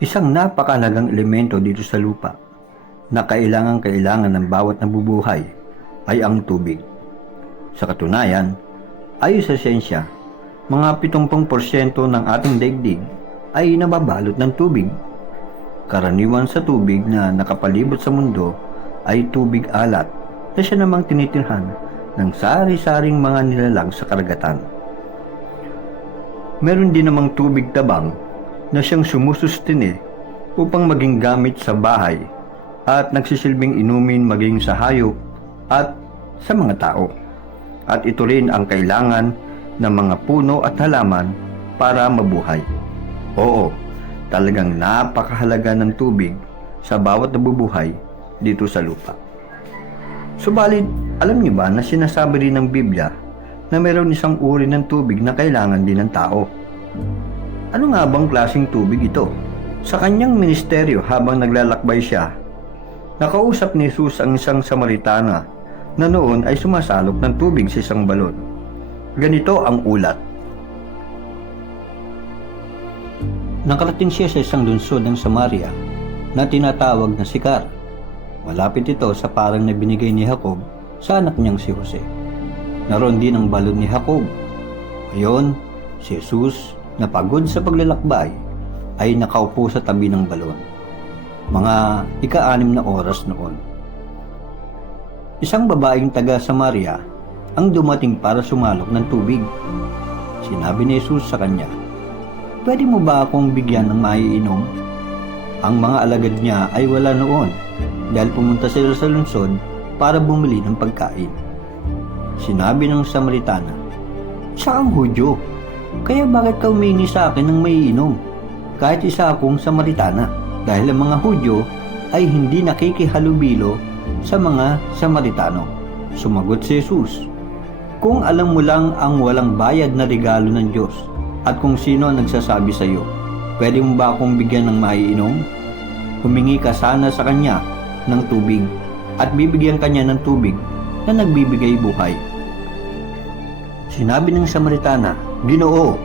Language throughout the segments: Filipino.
Isang napakalagang elemento dito sa lupa na kailangan-kailangan ng bawat nabubuhay ay ang tubig. Sa katunayan, ayon sa siyensya, mga 70% ng ating daigdig ay nababalot ng tubig. Karaniwan sa tubig na nakapalibot sa mundo ay tubig alat na siya namang tinitirhan ng sari-saring mga nilalang sa karagatan. Meron din namang tubig tabang na siyang sumusustine upang maging gamit sa bahay at nagsisilbing inumin maging sa hayop at sa mga tao. At ito rin ang kailangan ng mga puno at halaman para mabuhay. Oo, talagang napakahalaga ng tubig sa bawat nabubuhay dito sa lupa. Subalit, alam niyo ba na sinasabi rin ng Biblia na mayroon isang uri ng tubig na kailangan din ng tao? Ano nga bang klaseng tubig ito? Sa kanyang ministeryo habang naglalakbay siya, nakausap ni Jesus ang isang Samaritana na noon ay sumasalok ng tubig sa isang balon. Ganito ang ulat. Nakarating siya sa isang lungsod ng Samaria na tinatawag na Sikar. Malapit ito sa parang na binigay ni Jacob sa anak niyang si Jose. Naroon din ang balon ni Jacob. Ngayon, si Jesus na pagod sa paglalakbay ay nakaupo sa tabi ng balon. Mga ika-anim na oras noon. Isang babaeng taga Samaria ang dumating para sumalok ng tubig. Sinabi ni Jesus sa kanya, Pwede mo ba akong bigyan ng maiinom? Ang mga alagad niya ay wala noon dahil pumunta sila sa lungsod para bumili ng pagkain. Sinabi ng Samaritana, Siya ang Hudyo, kaya bakit ka humingi sa akin ng maiinom? Kahit isa akong Samaritana, dahil ang mga Hudyo ay hindi nakikihalubilo sa mga Samaritano. Sumagot si Jesus, Kung alam mo lang ang walang bayad na regalo ng Diyos at kung sino ang nagsasabi sa iyo, pwede mo ba akong bigyan ng maiinom? Humingi ka sana sa kanya ng tubig at bibigyan kanya ng tubig na nagbibigay buhay. Sinabi ng Samaritana, Ginoo,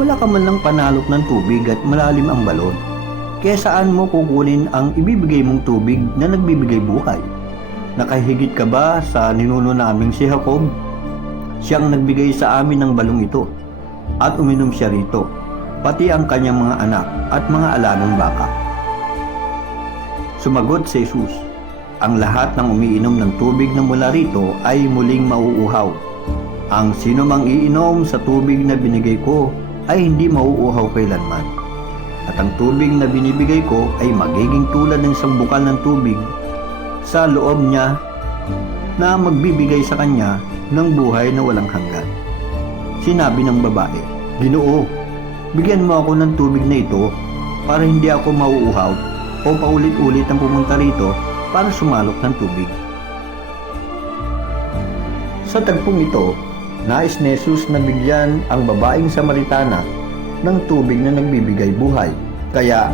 wala ka man lang panalok ng tubig at malalim ang balon. Kaya saan mo kukunin ang ibibigay mong tubig na nagbibigay buhay? Nakahigit ka ba sa ninuno naming si Jacob? Siyang nagbigay sa amin ng balong ito at uminom siya rito, pati ang kanyang mga anak at mga alanang baka. Sumagot si Jesus, ang lahat ng umiinom ng tubig na mula rito ay muling mauuhaw. Ang sino mang iinom sa tubig na binigay ko ay hindi mauuhaw kailanman. At ang tubig na binibigay ko ay magiging tulad ng isang bukal ng tubig sa loob niya na magbibigay sa kanya ng buhay na walang hanggan. Sinabi ng babae, Ginoo, bigyan mo ako ng tubig na ito para hindi ako mauuhaw o paulit-ulit ang pumunta rito para sumalok ng tubig. Sa tagpong ito, nais ni Jesus na bigyan ang babaeng Samaritana ng tubig na nagbibigay buhay. Kaya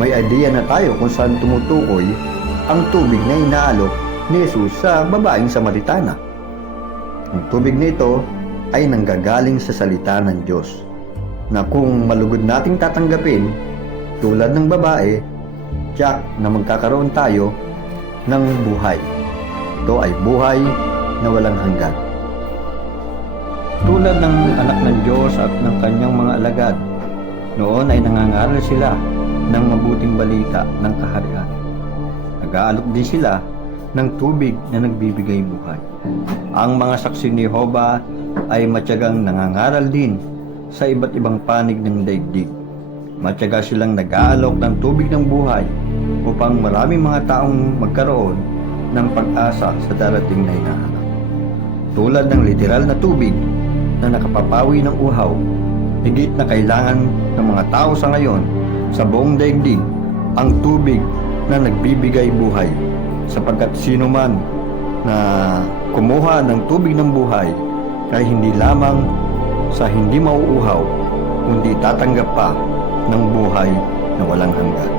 may idea na tayo kung saan tumutukoy ang tubig na inaalok ni Jesus sa babaeng Samaritana. Ang tubig na ito ay nanggagaling sa salita ng Diyos na kung malugod nating tatanggapin tulad ng babae, tiyak na magkakaroon tayo ng buhay. Ito ay buhay na walang hanggan. Tulad ng anak ng Diyos at ng kanyang mga alagad, noon ay nangangaral sila ng mabuting balita ng kaharian. Nag-aalok din sila ng tubig na nagbibigay buhay. Ang mga saksi ni Jehovah ay matyagang nangangaral din sa iba't ibang panig ng daigdig. Matyaga silang nag-aalok ng tubig ng buhay upang maraming mga taong magkaroon ng pag-asa sa darating na hinahanap. Tulad ng literal na tubig na nakapapawi ng uhaw, higit na kailangan ng mga tao sa ngayon sa buong daigdig ang tubig na nagbibigay buhay sapagkat sino man na kumuha ng tubig ng buhay ay hindi lamang sa hindi mauuhaw kundi tatanggap pa ng buhay na walang hanggan.